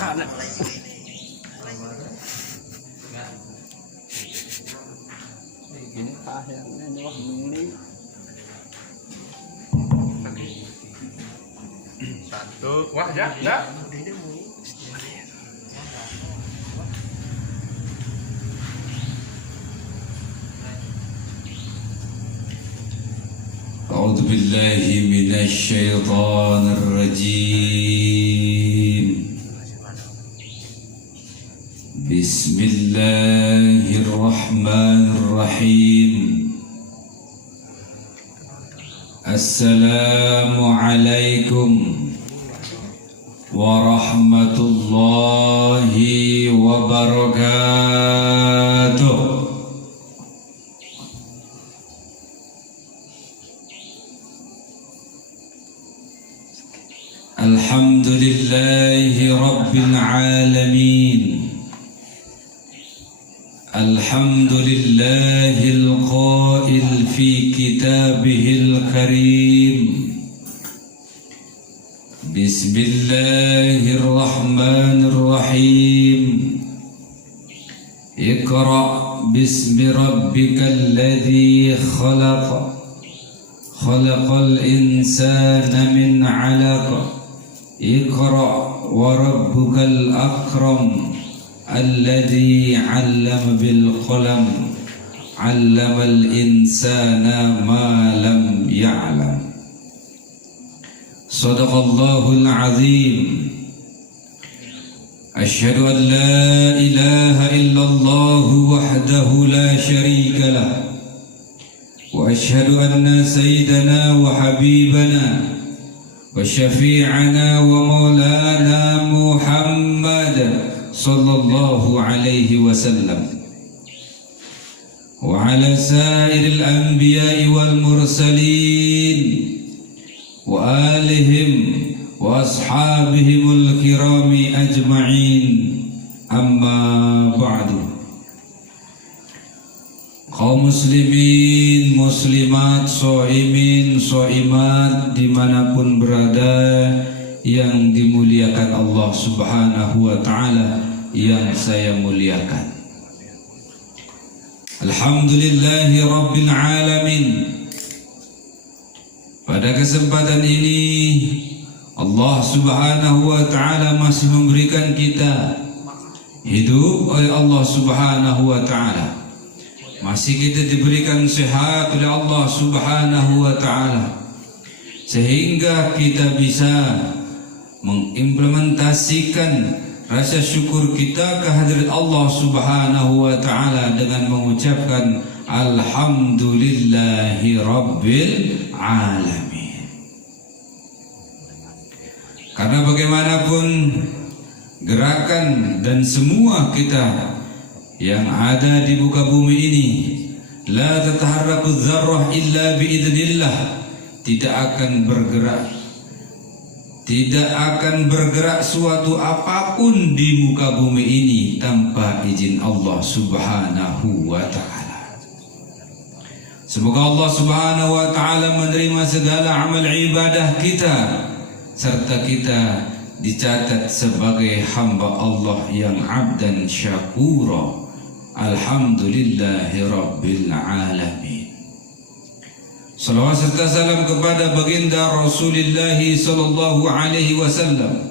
Makan. Ini akhirnya wah ini. Satu, wah ya. أعوذ بالله من الشيطان الرجيم بسم الله الرحمن الرحيم السلام عليكم ورحمة الله وبركاته. الحمد لله رب العالمين الحمد لله القائل في كتابه الكريم بسم الله الرحمن الرحيم اقرأ باسم ربك الذي خلق خلق الإنسان من علق اقرأ وربك الأكرم الذي علم بالقلم علم الإنسان ما لم يعلم صدق الله العظيم. أشهد أن لا إله إلا الله وحده لا شريك له وأشهد أن سيدنا وحبيبنا وشفيعنا ومولانا محمد صلى الله عليه وسلم وعلى سائر الأنبياء والمرسلين وآلهم وأصحابهم الكرام أجمعين. أما بعد. Kaum muslimin, muslimat, soimin, soimat dimanapun berada yang dimuliakan Allah subhanahu wa ta'ala, yang saya muliakan. Alhamdulillahi rabbil alamin. Pada kesempatan ini Allah subhanahu wa ta'ala masih memberikan kita hidup oleh Allah subhanahu wa ta'ala. Masih kita diberikan sehat oleh Allah subhanahu wa ta'ala, sehingga kita bisa mengimplementasikan rasa syukur kita kehadirat Allah subhanahu wa ta'ala dengan mengucapkan Alhamdulillahi Rabbil Alamin. Karena bagaimanapun gerakan dan semua kita yang ada di muka bumi ini, la tataharraku dzarrah illa biidznillah, tidak akan bergerak suatu apapun di muka bumi ini tanpa izin Allah subhanahu wa ta'ala. Semoga Allah subhanahu wa ta'ala menerima segala amal ibadah kita, serta kita dicatat sebagai hamba Allah yang abdan syakura. Alhamdulillahi Rabbil Alamin. Salawat serta salam kepada baginda Rasulullah sallallahu alaihi wasallam,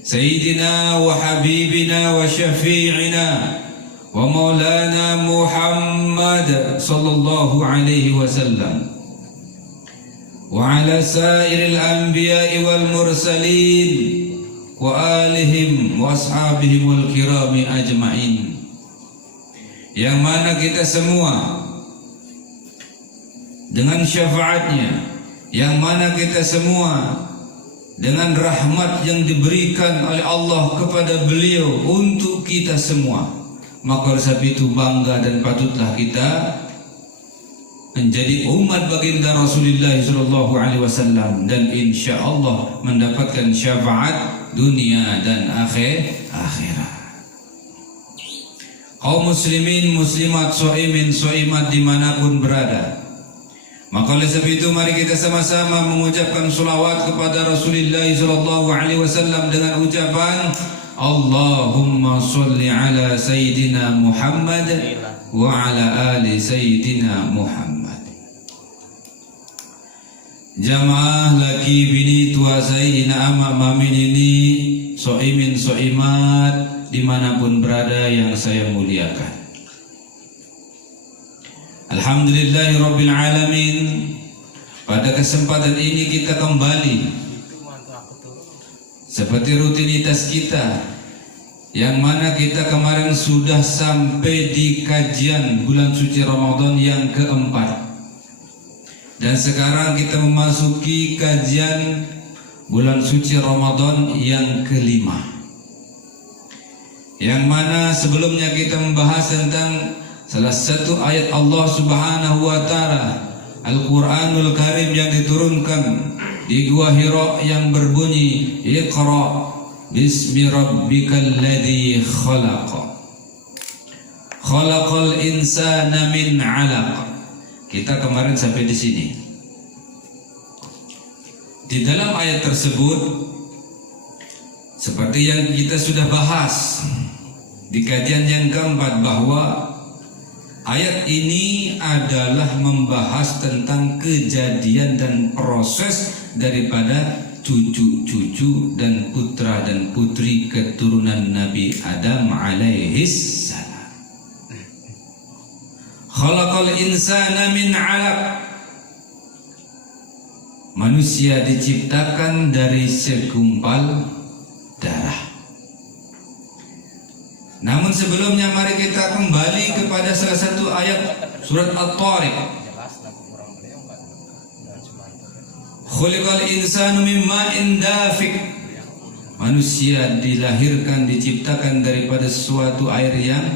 Sayyidina wa Habibina wa Syafi'ina wa Maulana Muhammad sallallahu alaihi wasallam, wa ala sairil anbiya'i wal mursalin wa alihim wa ashabihim wal kirami ajma'in. Yang mana kita semua dengan syafaatnya, yang mana kita semua dengan rahmat yang diberikan oleh Allah kepada beliau untuk kita semua, maka oleh sebab itu bangga dan patutlah kita menjadi umat baginda Rasulullah SAW, dan insya Allah mendapatkan syafaat dunia dan akhirat. Kaum muslimin, muslimat, soimin, soimat dimanapun berada, maka oleh sebab itu mari kita sama-sama mengucapkan salawat kepada Rasulullah SAW dengan ucapan Allahumma sholli ala Sayyidina Muhammad wa ala ali Sayyidina Muhammad. Jamaah laki bini tua sayyidina ama mamin ini, soimin soimat dimanapun berada yang saya muliakan. Alhamdulillahirabbil alamin. Pada kesempatan ini kita kembali seperti rutinitas kita, yang mana kita kemarin sudah sampai di kajian bulan suci Ramadan yang keempat. Dan sekarang kita memasuki kajian bulan suci Ramadan yang kelima, yang mana sebelumnya kita membahas tentang salah satu ayat Allah Subhanahu wa Ta'ala, Al-Quranul Karim yang diturunkan di Gua Hira yang berbunyi Iqra bismi rabbikal ladzi khalaq khalaqal insana min 'alaq. Kita kemarin sampai di sini. Di dalam ayat tersebut, seperti yang kita sudah bahas di kajian yang keempat, bahwa ayat ini adalah membahas tentang kejadian dan proses daripada cucu-cucu dan putra dan putri keturunan Nabi Adam alaihis salam. Khalaqal insana min 'alaq. Manusia diciptakan dari segumpal darah. Namun sebelumnya mari kita kembali kepada salah satu ayat surat At-Tariq. Khuliqal insanu min ma'in dafiq. Manusia dilahirkan, diciptakan daripada suatu air yang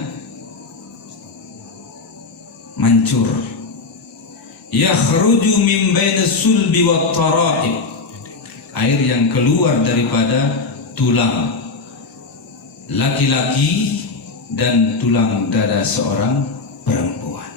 mancur. Yakhruju min bainas sulbi wat tara'ib. Air yang keluar daripada tulang laki-laki dan tulang dada seorang perempuan.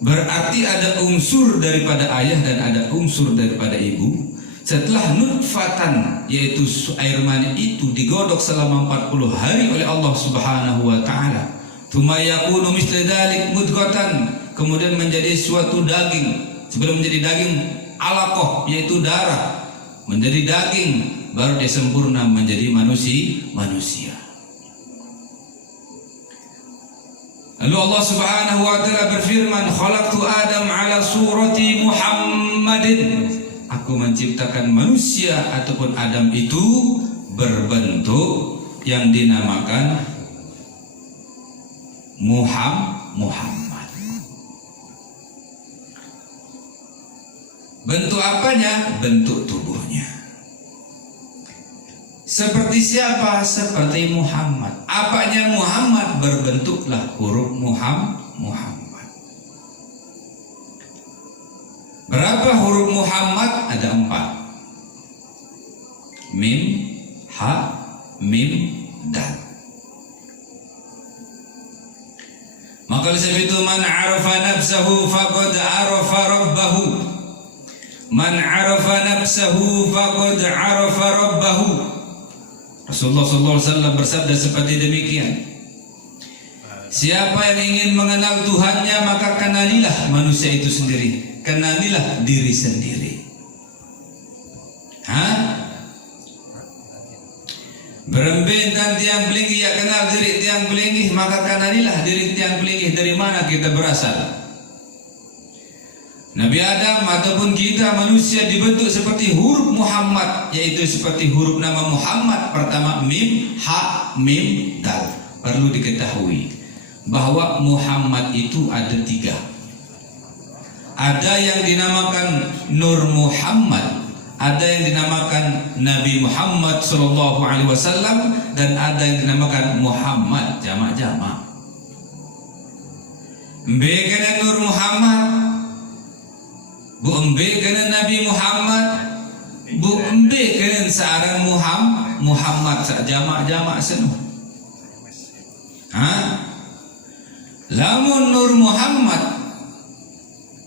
Berarti ada unsur daripada ayah dan ada unsur daripada ibu. Setelah nutfatan, yaitu air mani itu digodok selama 40 hari oleh Allah Subhanahu wa Ta'ala, tsumma yakunu misla dzalik mudghatan, kemudian menjadi suatu daging. Sebelum menjadi daging alaqah, yaitu darah, menjadi daging, baru dia sempurna menjadi manusia. Lalu Allah Subhanahu wa Ta'ala berfirman, khalaqtu Adam ala surati Muhammadin. Aku menciptakan manusia ataupun Adam itu berbentuk yang dinamakan Muhammad. Bentuk apanya? Bentuk tubuhnya. Seperti siapa? Seperti Muhammad. Apanya Muhammad? Berbentuklah huruf Muhammad. Berapa huruf Muhammad? Ada 4. Mim, ha, mim, dal. Maka oleh sebab itu, man arafa nafsahu faqad arafa rabbahu. Man arafa nafsahu faqad arafa rabbahu. Rasulullah SAW bersabda seperti demikian. Siapa yang ingin mengenal Tuhannya, maka kenalilah manusia itu sendiri. Kenalilah diri sendiri. Berembin dan tiang pelinggi, ya kenal diri tiang pelinggi, maka kenalilah diri tiang pelinggi, dari mana kita berasal. Nabi Adam ataupun kita manusia dibentuk seperti huruf Muhammad, yaitu seperti huruf nama Muhammad. Pertama mim, ha, mim, dal. Perlu diketahui bahwa Muhammad itu ada 3. Ada yang dinamakan Nur Muhammad, ada yang dinamakan Nabi Muhammad SAW, dan ada yang dinamakan Muhammad jamak-jamak. Mbe kana Nur Muhammad, bu embe kana Nabi Muhammad, bu embe kana seorang Muhammad jamak-jamak senuh. Lamun Nur Muhammad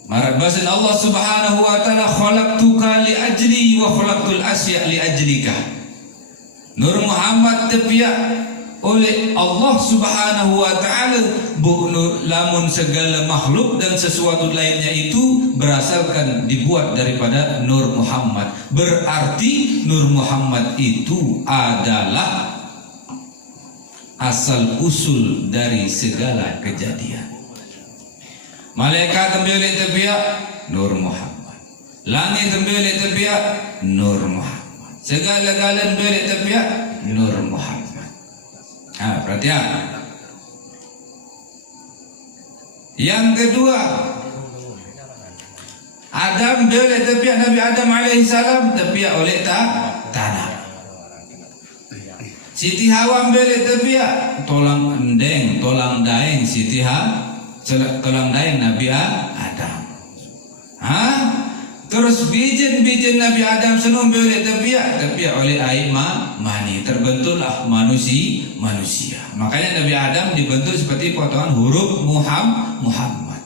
marabasan Allah Subhanahu wa Ta'ala, khalaqtuka li ajli wa khalaqtul asya li ajlika. Nur Muhammad tepiak oleh Allah Subhanahu wa taala, lamun segala makhluk dan sesuatu lainnya itu berasalkan dibuat daripada Nur Muhammad. Berarti Nur Muhammad itu adalah asal usul dari segala kejadian. Malaikat tembelik tepiak Nur Muhammad, langit tembelik tepiak Nur Muhammad, segala-galanya tembelik tepiak Nur Muhammad. Perhatian. Yang kedua, Adam boleh tepiak Nabi Adam alaihissalam tepiak oleh tanah. Siti Hawa boleh tepiak tolang endeng, tolang daeng Siti tolang daeng Nabi Adam. Terus bijen Nabi Adam senang boleh tepiak oleh air mani, terbentuklah manusia. Makanya Nabi Adam dibentuk seperti potongan huruf Muhammad.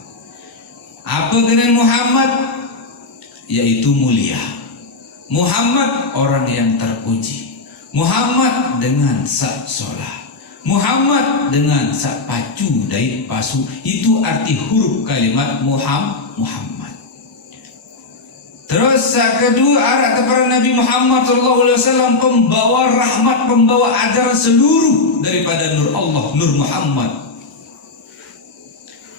Apa dengan Muhammad? Yaitu mulia. Muhammad orang yang terpuji. Muhammad dengan sak solah. Muhammad dengan sak pacu dait pasu. Itu arti huruf kalimat Muhammad. Terus kedua, arah kepada Nabi Muhammad SAW, pembawa rahmat, pembawa ajaran seluruh daripada Nur Allah, Nur Muhammad.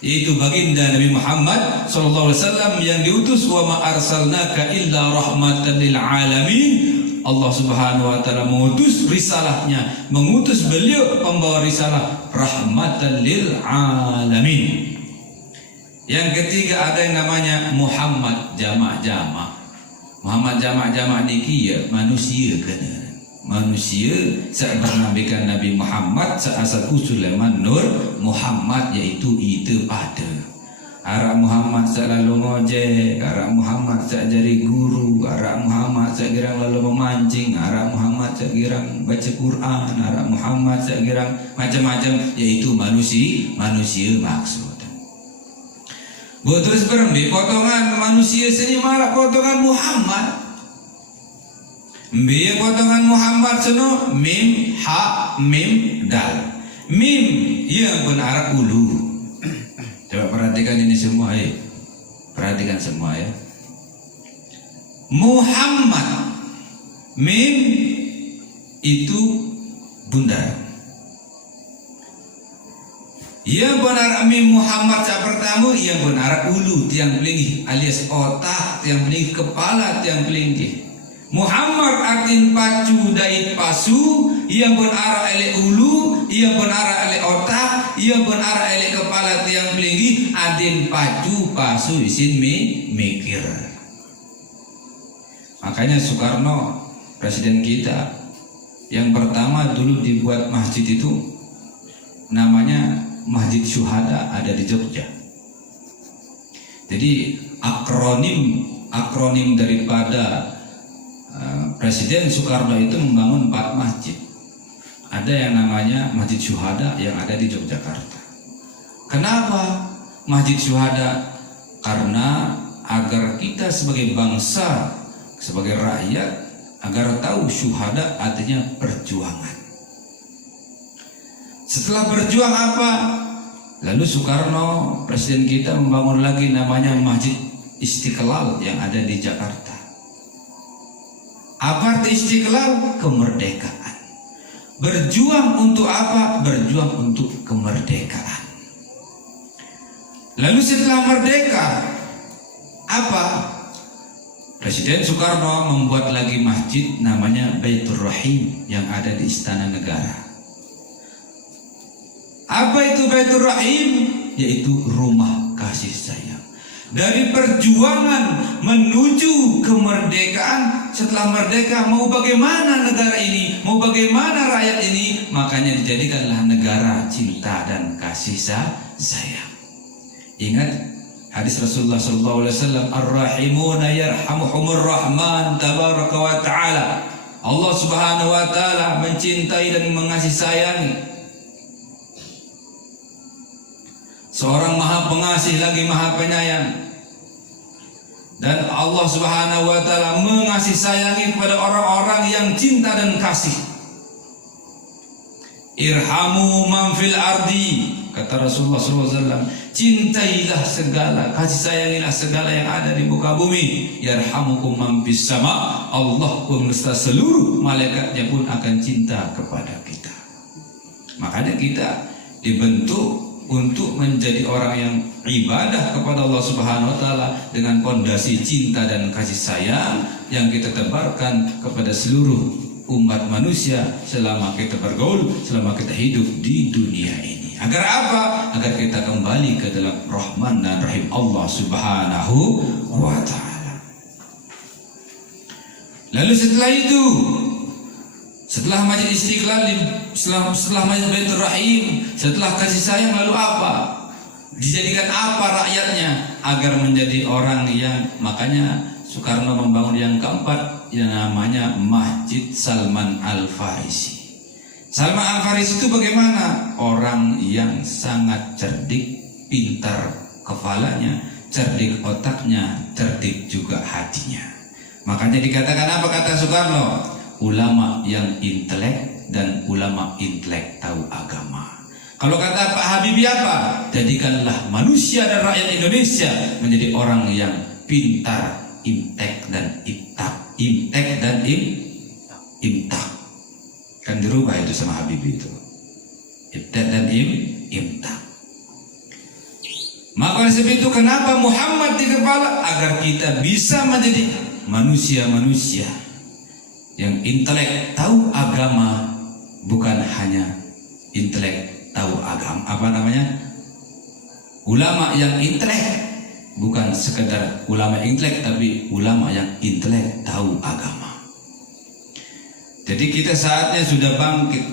Yaitu baginda Nabi Muhammad SAW yang diutus, wa ma arsalnaka illa rahmatan lil alamin. Allah Subhanahu wa taala mengutus risalahnya, mengutus beliau pembawa risalah rahmatan lil alamin. Yang ketiga ada yang namanya Muhammad jamak-jamak. Muhammad jamak-jamak niki ya manusia kena. Manusia saat bernabikan Nabi Muhammad asal usul Nur Muhammad, yaitu itu pada. Arah Muhammad selalu ngojek, arah Muhammad sak jadi guru, arah Muhammad sak girang lalu memancing, arah Muhammad sak girang baca Quran, arah Muhammad sak girang macam-macam, yaitu manusia maksud. Terus berembi potongan manusia sini malah potongan Muhammad. Biar potongan Muhammad seno mim ha mim dal. Mim yang benar ulu. Coba perhatikan ini semua ya. Perhatikan semua ya. Muhammad mim itu bundar. Yang benar mim Muhammad yang pertama, yang benar ulu tiang pelinggi alias otak tiang pelinggi, kepala tiang pelinggi. Muhammad artin pacu dait pasu, yang benar ele ulu, yang benar ele otak, yang benar ele kepala tiang pelinggi, adin pacu pasu isin mikir. Makanya Soekarno presiden kita yang pertama dulu dibuat masjid itu namanya Masjid Syuhada, ada di Jogja. Jadi akronim daripada Presiden Soekarno itu membangun 4 masjid. Ada yang namanya Masjid Syuhada yang ada di Yogyakarta. Kenapa Masjid Syuhada? Karena agar kita sebagai bangsa, sebagai rakyat, agar tahu syuhada artinya perjuangan. Setelah berjuang apa? Lalu Soekarno, presiden kita, membangun lagi namanya Masjid Istiqlal yang ada di Jakarta. Apa arti Istiqlal? Kemerdekaan. Berjuang untuk apa? Berjuang untuk kemerdekaan. Lalu setelah merdeka, apa? Presiden Soekarno membuat lagi masjid namanya Baitur Rahim yang ada di Istana Negara. Apa itu Baitur Rahim? Yaitu rumah kasih sayang. Dari perjuangan menuju kemerdekaan, setelah merdeka mau bagaimana negara ini, mau bagaimana rakyat ini, makanya dijadikanlah negara cinta dan kasih sayang. Ingat hadis Rasulullah SAW, Ar-Rahimuna yarhamuhumur Rahman tabaraka wa ta'ala. Allah Subhanahu wa ta'ala mencintai dan mengasihi sayangi. Seorang maha pengasih lagi maha penyayang. Dan Allah Subhanahu wa ta'ala mengasihi sayangi kepada orang-orang yang cinta dan kasih. Irhamu man fil ardi, kata Rasulullah SAW. Cintailah segala, kasih sayangilah segala yang ada di muka bumi. Yarhamukum man fis sama, Allah pemirsa seluruh malaikatnya pun akan cinta kepada kita. Makanya kita dibentuk untuk menjadi orang yang ibadah kepada Allah Subhanahu wa taala dengan fondasi cinta dan kasih sayang yang kita tebarkan kepada seluruh umat manusia selama kita bergaul, selama kita hidup di dunia ini. Agar apa? Agar kita kembali ke dalam Rahman dan Rahim Allah Subhanahu wa taala. Lalu setelah itu, setelah Masjid Istiqlal, setelah Masjid Baitur Rahim, setelah kasih sayang, lalu apa? Dijadikan apa rakyatnya agar menjadi orang yang, makanya Soekarno membangun yang keempat yang namanya Masjid Salman Al-Farisi. Salman Al-Farisi itu bagaimana? Orang yang sangat cerdik, pintar kepalanya, cerdik otaknya, cerdik juga hatinya. Makanya dikatakan apa kata Soekarno? Ulama yang intelek dan ulama intelek tahu agama. Kalau kata Pak Habibie apa? Jadikanlah manusia dan rakyat Indonesia menjadi orang yang pintar, imtek dan imtak. Kan dirubah itu sama Habibie itu. Imtek dan imtak. Maka sebab itu kenapa Muhammad di kepala? Agar kita bisa menjadi manusia-manusia yang intelek tahu agama, bukan hanya intelek tahu agama, ulama yang intelek, bukan sekedar ulama intelek, tapi ulama yang intelek tahu agama. Jadi kita saatnya sudah bangkit,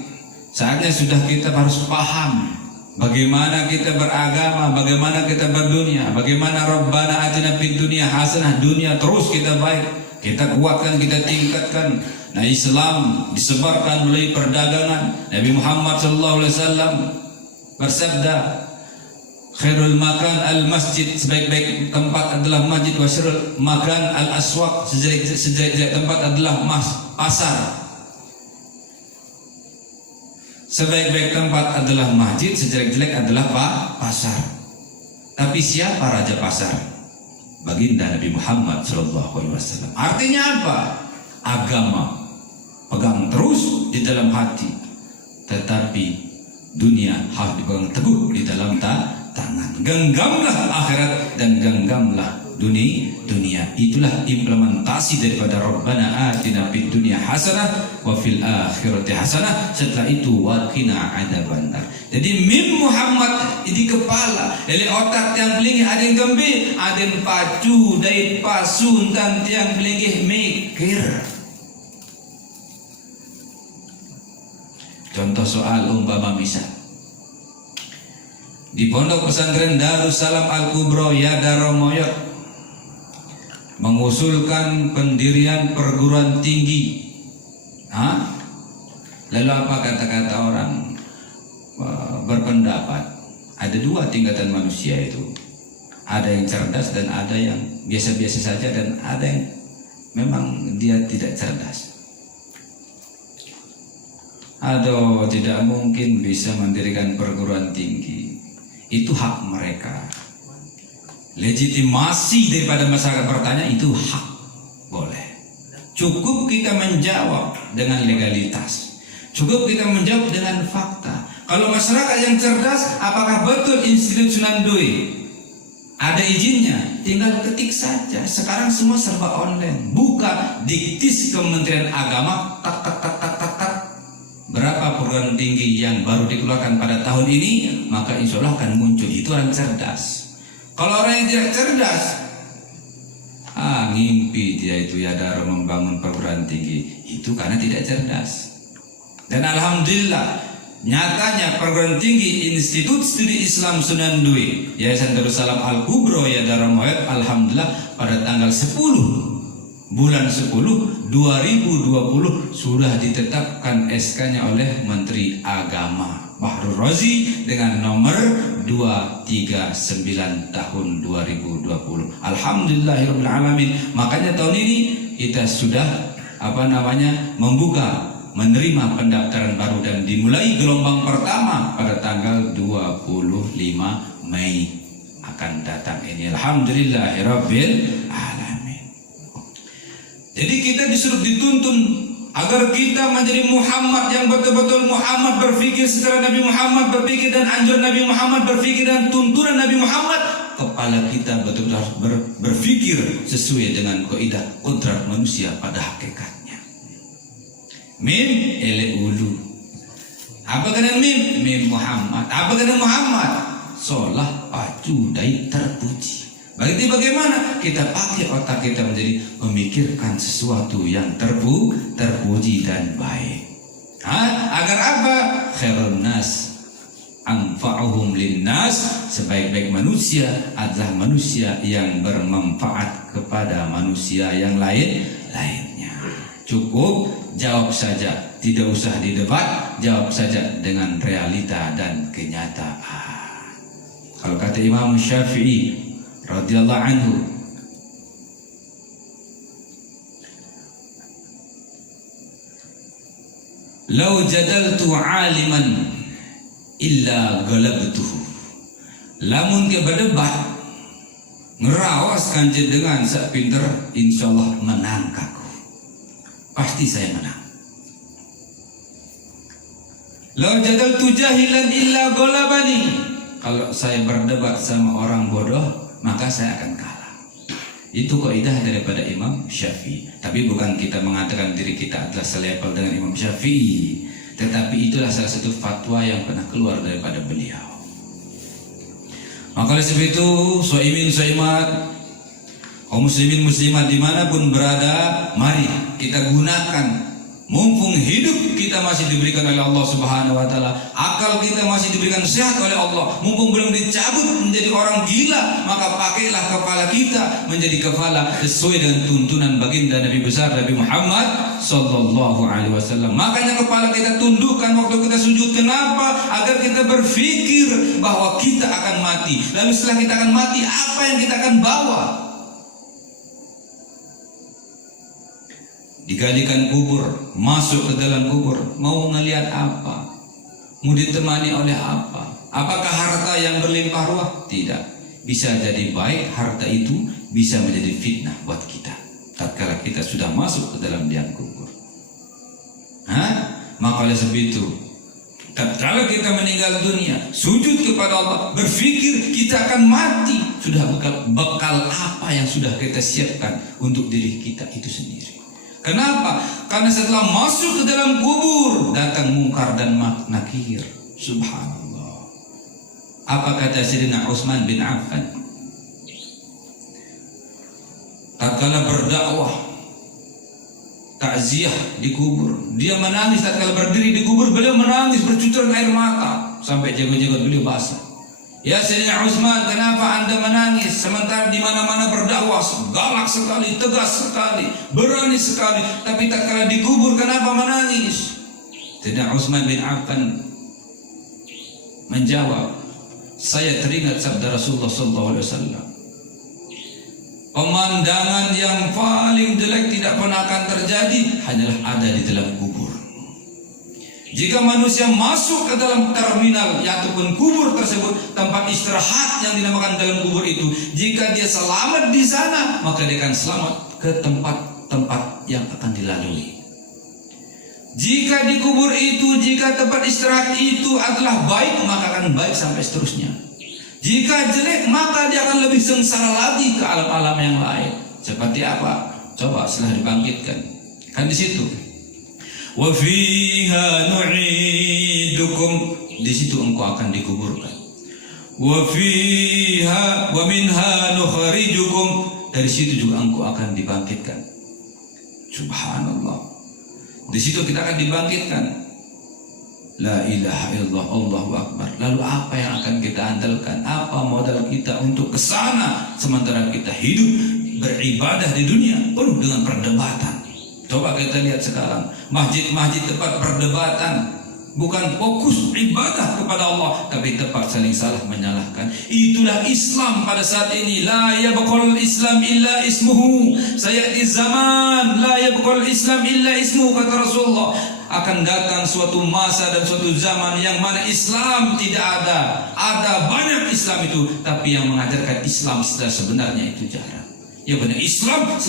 saatnya sudah kita harus paham bagaimana kita beragama, bagaimana kita berdunia, bagaimana Rabbana atina fid dunya hasanah, dunia terus kita baik, kita kuatkan, kita tingkatkan. Nah, Islam disebarkan melalui perdagangan. Nabi Muhammad SAW bersabda, khairul makan al-masjid, sebaik-baik tempat adalah masjid, wa syarrul makan al-aswaq, sejelek-jelek tempat adalah pasar. Sebaik-baik tempat adalah masjid, sejelek-jelek adalah pasar. Tapi siapa raja pasar? Baginda Nabi Muhammad SAW. Artinya apa? Agama pegang terus di dalam hati, tetapi dunia harus dipegang teguh di dalam tangan. Genggamlah akhirat dan genggamlah dunia. Itulah implementasi daripada Rabbana atina fid dunya hasanah wa fil akhirati hasanah. Setelah itu wa qina adzabannar. Jadi mim Muhammad di kepala, dari otak yang belingih ada yang gembe, ada yang pacu, dari pasun dan tiang belingih mikir. Contoh soal umpama misal di Pondok Pesantren Darussalam Al-Kubro Yadaromoyot mengusulkan pendirian perguruan tinggi. Lalu apa kata-kata orang berpendapat? Ada dua tingkatan manusia itu. Ada yang cerdas dan ada yang biasa-biasa saja, dan ada yang memang dia tidak cerdas. Aduh, tidak mungkin bisa mendirikan perguruan tinggi. Itu hak mereka. Legitimasi daripada masyarakat bertanya itu hak, boleh. Cukup kita menjawab dengan legalitas. Cukup kita menjawab dengan fakta. Kalau masyarakat yang cerdas, apakah betul Institut Sunan Dui ada izinnya? Tinggal ketik saja. Sekarang semua serba online. Buka diktis Kementerian Agama, tak. Berapa perguruan tinggi yang baru dikeluarkan pada tahun ini, maka insya Allah akan muncul. Itu orang cerdas. Kalau orang yang tidak cerdas, ngimpi dia itu ya daro membangun perguruan tinggi. Itu karena tidak cerdas. Dan alhamdulillah, nyatanya perguruan tinggi Institut Studi Islam Sunan Dui Yayasan Darussalam Al-Kubro Yadaromoyot, alhamdulillah pada tanggal 10 bulan 10 2020 sudah ditetapkan SK-nya oleh Menteri Agama Bahrul Razi dengan nomor 239 tahun 2020. Alhamdulillahirabbil alamin. Makanya tahun ini kita sudah membuka menerima pendaftaran baru dan dimulai gelombang pertama pada tanggal 25 Mei akan datang ini. Alhamdulillahirabbil alamin. Jadi kita disuruh dituntun agar kita menjadi Muhammad yang betul-betul Muhammad, berfikir secara Nabi Muhammad berfikir dan anjuran Nabi Muhammad berfikir dan tuntunan Nabi Muhammad. Kepala kita betul-betul harus berfikir sesuai dengan kaidah kodrat manusia pada hakikatnya. Mim ele ulu. Apa kena mim? Mim Muhammad. Apa kena Muhammad? Solah pacu dai terpuji. Berarti bagaimana kita pakai otak kita menjadi memikirkan sesuatu yang terpuji dan baik. Agar apa? Khairun nas anfa'uhum linnas, sebaik-baik manusia adalah manusia yang bermanfaat kepada manusia yang lainnya. Cukup jawab saja, tidak usah didebat, jawab saja dengan realita dan kenyataan. Kalau kata Imam Syafi'i radhiyallahu anhu, "Lau jadaltu 'aliman illa galabtuhu." Lamun ke berdebat ngerawas kanjeng dengan sak pinter, insyaallah menang kaku. Pasti saya menang. Lau jadaltu jahilan illa galabani. Kalau saya berdebat sama orang bodoh, maka saya akan kalah. Itu kaidah daripada Imam Syafi'i. Tapi bukan kita mengatakan diri kita adalah selevel dengan Imam Syafi'i, tetapi itulah salah satu fatwa yang pernah keluar daripada beliau. Maka oleh sebab itu, soimin soimat, kaum muslimin muslimat dimanapun berada, mari kita gunakan. Mumpung hidup kita masih diberikan oleh Allah Subhanahu wa taala, akal kita masih diberikan sehat oleh Allah, mumpung belum dicabut menjadi orang gila, maka pakailah kepala kita menjadi kepala sesuai dengan tuntunan baginda Nabi besar Nabi Muhammad sallallahu alaihi wasallam. Makanya kepala kita tundukkan waktu kita sujud. Kenapa? Agar kita berpikir bahwa kita akan mati. Lalu setelah kita akan mati, apa yang kita akan bawa? Digalikan kubur, masuk ke dalam kubur, mau ngelihat apa? Mau ditemani oleh apa? Apakah harta yang berlimpah ruah? Tidak. Bisa jadi baik, harta itu bisa menjadi fitnah buat kita tatkala kita sudah masuk ke dalam liang kubur. Maka oleh sebab itu, tatkala kita meninggal dunia, sujud kepada Allah, berpikir kita akan mati, sudah bekal apa yang sudah kita siapkan untuk diri kita itu sendiri. Kenapa? Karena setelah masuk ke dalam kubur datang mungkar dan nakir. Subhanallah. Apa kata Sayyidina Utsman bin Affan? Tatkala berdakwah takziah di kubur, dia menangis. Tatkala berdiri di kubur, beliau menangis bercucuran air mata sampai jenggot-jenggot beliau basah. Ya Sayyidina Utsman, kenapa Anda menangis sementara di mana-mana berdakwah galak sekali, tegas sekali, berani sekali, tapi tatkala dikubur kenapa menangis? Sayyidina Utsman bin Affan menjawab, saya teringat sabda Rasulullah sallallahu alaihi wasallam, pemandangan yang paling jelek tidak pernah akan terjadi hanyalah ada di dalam kubur. Jika manusia masuk ke dalam terminal ataupun kubur tersebut, tempat istirahat yang dinamakan dalam kubur itu, jika dia selamat di sana, maka dia akan selamat ke tempat-tempat yang akan dilalui. Jika di kubur itu, jika tempat istirahat itu adalah baik, maka akan baik sampai seterusnya. Jika jelek, maka dia akan lebih sengsara lagi ke alam-alam yang lain. Seperti apa? Coba setelah dibangkitkan. Kan di situ. Wa fiha nu'idukum, di situ engkau akan dikuburkan. Wa fiha wa minha nukhrijukum, dari situ juga engkau akan dibangkitkan. Subhanallah. Di situ kita akan dibangkitkan. La ilaha illallah, Allahu akbar. Lalu apa yang akan kita andalkan? Apa modal kita untuk ke sana sementara kita hidup beribadah di dunia penuh dengan perdebatan? Coba kita lihat sekarang, masjid-masjid tempat perdebatan, bukan fokus ibadah kepada Allah, tapi tempat saling salah menyalahkan. Itulah Islam pada saat ini. La yabqal Islam illa ismuhu. Sayati zaman la yabqal Islam illa ismuhu, kata Rasulullah. akan datang suatu masa dan suatu zaman yang mana Islam tidak ada. Ada banyak Islam itu, tapi yang mengajarkan Islam secara sebenarnya itu jarang. Ya benar, Islam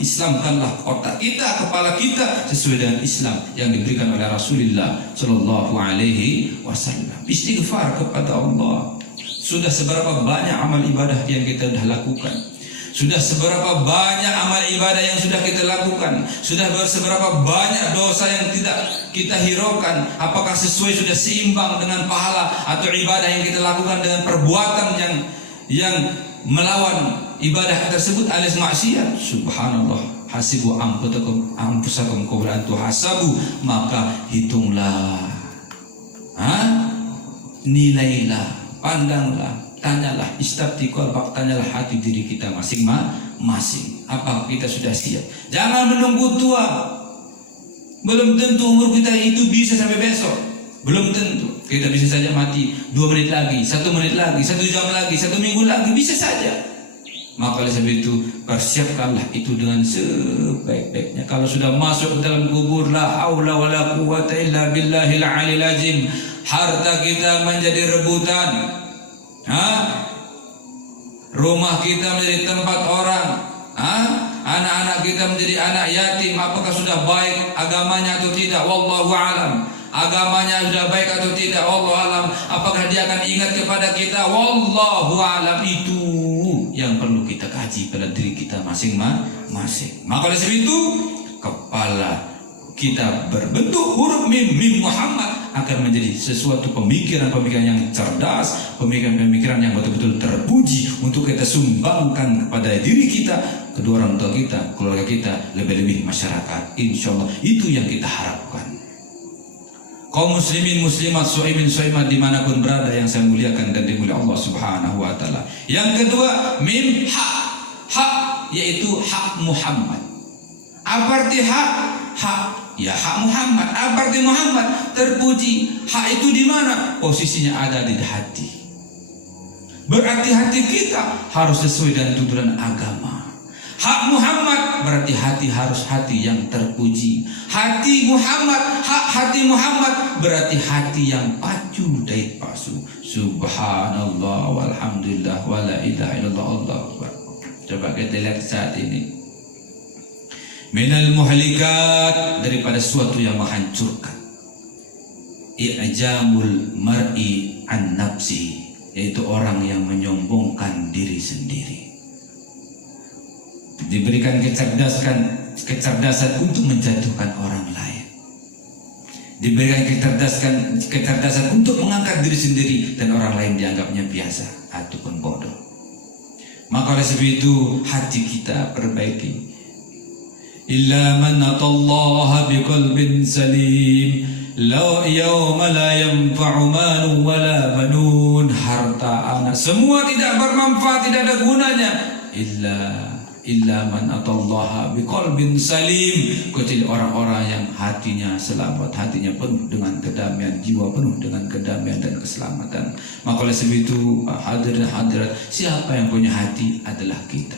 Islamkanlah otak kita, kepala kita sesuai dengan Islam yang diberikan oleh Rasulullah Shallallahu Alaihi Wasallam. Istighfar kepada Allah. Sudah seberapa banyak amal ibadah yang kita sudah lakukan? Sudah seberapa banyak amal ibadah yang sudah kita lakukan? Sudah seberapa banyak dosa yang tidak kita hiraukan? Apakah sesuai, sudah seimbang dengan pahala atau ibadah yang kita lakukan dengan perbuatan yang melawan ibadah tersebut alias maksiat? Subhanallah. Hasibu anfusakum qabla an tuhasabu. Maka hitunglah, nilailah, pandanglah, tanyalah, istafti qalbak, tanyalah hati diri kita masing-masing. Apakah kita sudah siap? Jangan menunggu tua. Belum tentu umur kita itu bisa sampai besok. Belum tentu. Kita bisa saja mati 2 menit lagi, 1 menit lagi, 1 jam lagi, 1 minggu lagi, bisa saja. Maka oleh sebab itu persiapkanlah itu dengan sebaik-baiknya. Kalau sudah masuk ke dalam kubur, la haula wala quwwata illa billahil aliyil azim, harta kita menjadi rebutan, rumah kita menjadi tempat orang, anak-anak kita menjadi anak yatim. Apakah sudah baik agamanya atau tidak? Wallahu alam. Agamanya sudah baik atau tidak? Wallahu alam. Apakah dia akan ingat kepada kita? Wallahu alam. Itu yang perlu kita kaji pada diri kita masing-masing. Maka oleh sebab itu kepala kita berbentuk huruf mim Muhammad akan menjadi sesuatu pemikiran-pemikiran yang cerdas, pemikiran-pemikiran yang betul-betul terpuji untuk kita sumbangkan kepada diri kita, kedua orang tua kita, keluarga kita, lebih-lebih masyarakat. Insya Allah itu yang kita harapkan. Kaum muslimin muslimat, suaimin suaimat dimanapun berada yang saya muliakan dan dimuliakan Allah Subhanahu wa taala. Yang kedua, mim hak yaitu hak Muhammad. Apa arti hak? Hak ya hak Muhammad. Apa arti Muhammad? Terpuji. Hak itu di mana? Posisinya ada di hati. Berarti hati kita harus sesuai dengan tuntunan agama. Hak Muhammad berarti hati harus hati yang terpuji. Hati Muhammad, hak hati Muhammad berarti hati yang pacu dait pasu. Subhanallah walhamdulillah wala ilaha illallah Allahu akbar. Coba kita lihat saat ini. Minal muhlikat, daripada suatu yang menghancurkan. I'jamul mar'i an nafsi, yaitu orang yang menyombongkan diri sendiri. Diberikan kecerdasan untuk menjatuhkan orang lain. Diberikan kecerdasan untuk mengangkat diri sendiri dan orang lain dianggapnya biasa ataupun bodoh. Maka oleh sebab itu hati kita perbaiki. Illa man atallaha biqalbin salim, la yawma la yanfa'u malun wala banun. Harta, anak, semua tidak bermanfaat, tidak ada gunanya. Illa man atallaha biqalbin salim, kecuali orang-orang yang hatinya selamat, hatinya penuh dengan kedamaian, jiwa penuh dengan kedamaian dan keselamatan. Maka oleh sebab itu hadirin hadirat, siapa yang punya hati adalah kita.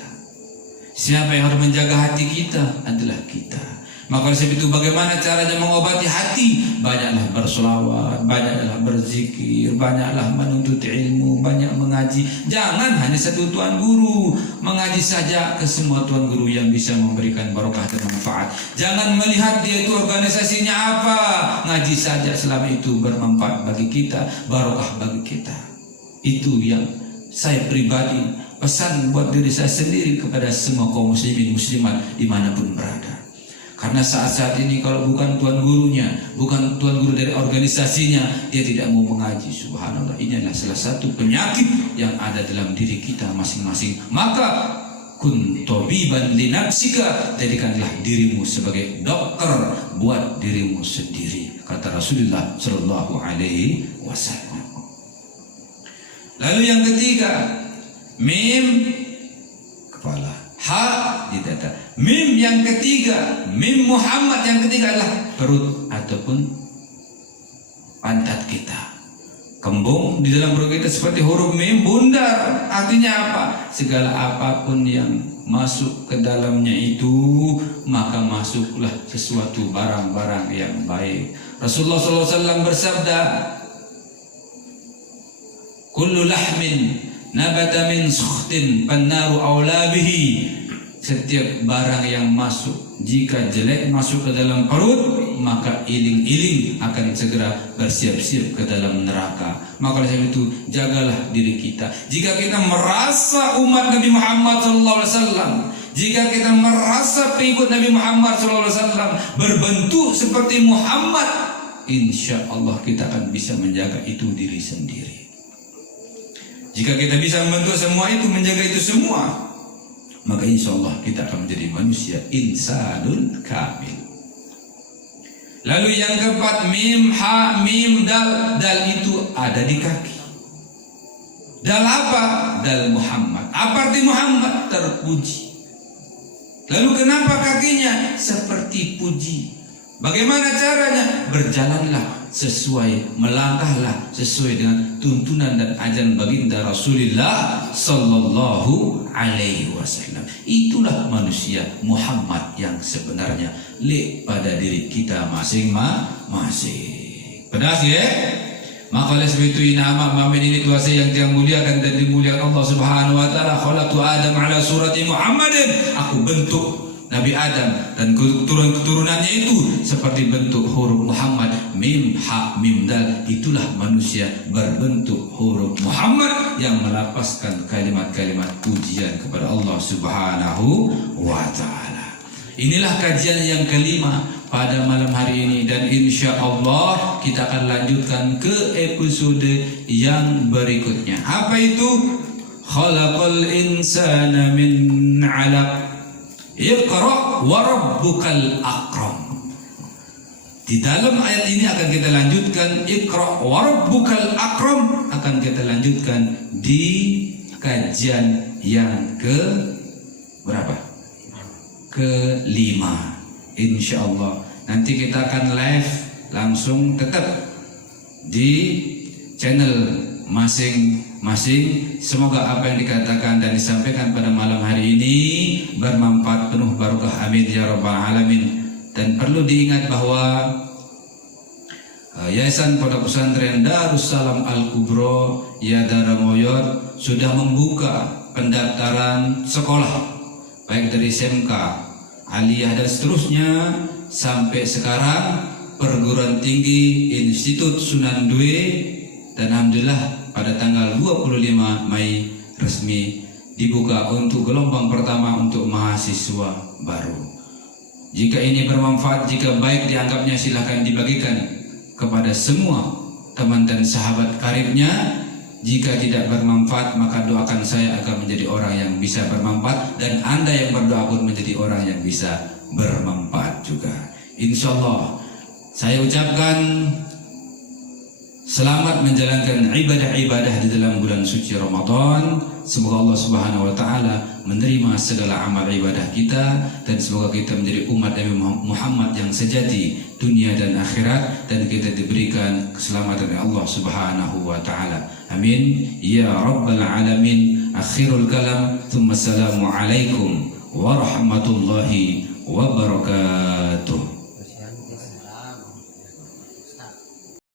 Siapa yang harus menjaga hati kita adalah kita. Maka oleh sebab itu bagaimana caranya mengobati hati? Banyaklah berselawat, banyaklah berzikir, banyaklah menuntut ilmu, banyak mengaji. Jangan hanya satu tuan guru, mengaji saja ke semua tuan guru yang bisa memberikan barokah dan manfaat. Jangan melihat dia itu organisasinya apa, ngaji saja selama itu bermanfaat bagi kita, barokah bagi kita. Itu yang saya pribadi pesan buat diri saya sendiri kepada semua kaum muslimin muslimat dimanapun berada. Karena saat-saat ini kalau bukan tuan gurunya, bukan tuan guru dari organisasinya, dia tidak mau mengaji. Subhanallah, ini adalah salah satu penyakit yang ada dalam diri kita masing-masing. Maka kun tabiban li nafsika, jadikanlah dirimu sebagai dokter buat dirimu sendiri, kata Rasulullah Shallallahu Alaihi Wasallam. Lalu yang ketiga, mim kepala, ha di dada. Mim yang ketiga, mim Muhammad yang ketiga adalah perut ataupun pantat kita. Kembung di dalam perut kita seperti huruf mim, bundar. Artinya apa? Segala apapun yang masuk ke dalamnya itu, maka masuklah sesuatu barang-barang yang baik. Rasulullah SAW bersabda, kullu lahmin nabata min sukhtin pannaru awla bihi. Setiap barang yang masuk, jika jelek masuk ke dalam perut, maka iling-iling akan segera bersiap-siap ke dalam neraka. Maka oleh sebab itu jagalah diri kita. Jika kita merasa umat Nabi Muhammad SAW, jika kita merasa pengikut Nabi Muhammad SAW berbentuk seperti Muhammad, insya Allah kita akan bisa menjaga itu diri sendiri. Jika kita bisa membentuk semua itu, menjaga itu semua, maka insya Allah kita akan menjadi manusia insanun kamil. Lalu yang keempat, mim, ha, mim, dal. Dal itu ada di kaki. Dal apa? Dal Muhammad. Apa arti Muhammad? Terpuji. Lalu kenapa kakinya seperti puji? Bagaimana caranya? Berjalanlah sesuai, melangkahlah sesuai dengan tuntunan dan ajaran baginda Rasulullah sallallahu alaihi wasallam. Itulah manusia Muhammad yang sebenarnya. Lihat pada diri kita masing-masing. Pedas ya? Maka oleh sebab itu inama mamin ini tuasa yang muliakan dan dimuliakan Allah Subhanahu wa taala. Khalaqtu Adam ala surati Muhammadin. Aku bentuk Nabi Adam dan keturunannya itu seperti bentuk huruf Muhammad, mim, ha, mim, dal. Itulah manusia berbentuk huruf Muhammad yang melapaskan kalimat-kalimat pujian kepada Allah Subhanahu wa taala. Inilah kajian yang kelima pada malam hari ini, dan insya Allah kita akan lanjutkan ke episode yang berikutnya. Apa itu? Khalaqal insana min 'alaq. Iqra wa rabbukal akram. Di dalam ayat ini akan kita lanjutkan Iqra wa rabbukal akram, akan kita lanjutkan di kajian yang ke berapa? Kelima. Insyaallah nanti kita akan live langsung, tetap di channel masing-masing. Semoga apa yang dikatakan dan disampaikan pada malam hari ini bermanfaat penuh barokah, amin ya rabbal alamin. Dan perlu diingat bahwa Yayasan Pondok Pesantren Darussalam Al-Kubro Yadara Moyot sudah membuka pendaftaran sekolah baik dari SMK, aliyah dan seterusnya sampai sekarang perguruan tinggi Institut Sunan Due, dan alhamdulillah pada tanggal 25 Mei resmi dibuka untuk gelombang pertama untuk mahasiswa baru. Jika ini bermanfaat, jika baik dianggapnya, silahkan dibagikan kepada semua teman dan sahabat karibnya. Jika tidak bermanfaat, maka doakan saya akan menjadi orang yang bisa bermanfaat, dan Anda yang berdoa pun menjadi orang yang bisa bermanfaat juga. Insya Allah saya ucapkan selamat menjalankan ibadah-ibadah di dalam bulan suci Ramadan. Semoga Allah Subhanahu wa taala menerima segala amal ibadah kita, dan semoga kita menjadi umat Nabi Muhammad yang sejati dunia dan akhirat, dan kita diberikan keselamatan oleh Allah Subhanahu wa taala. Amin ya rabbal alamin. Akhirul kalam, thumma assalamu alaikum warahmatullahi wabarakatuh.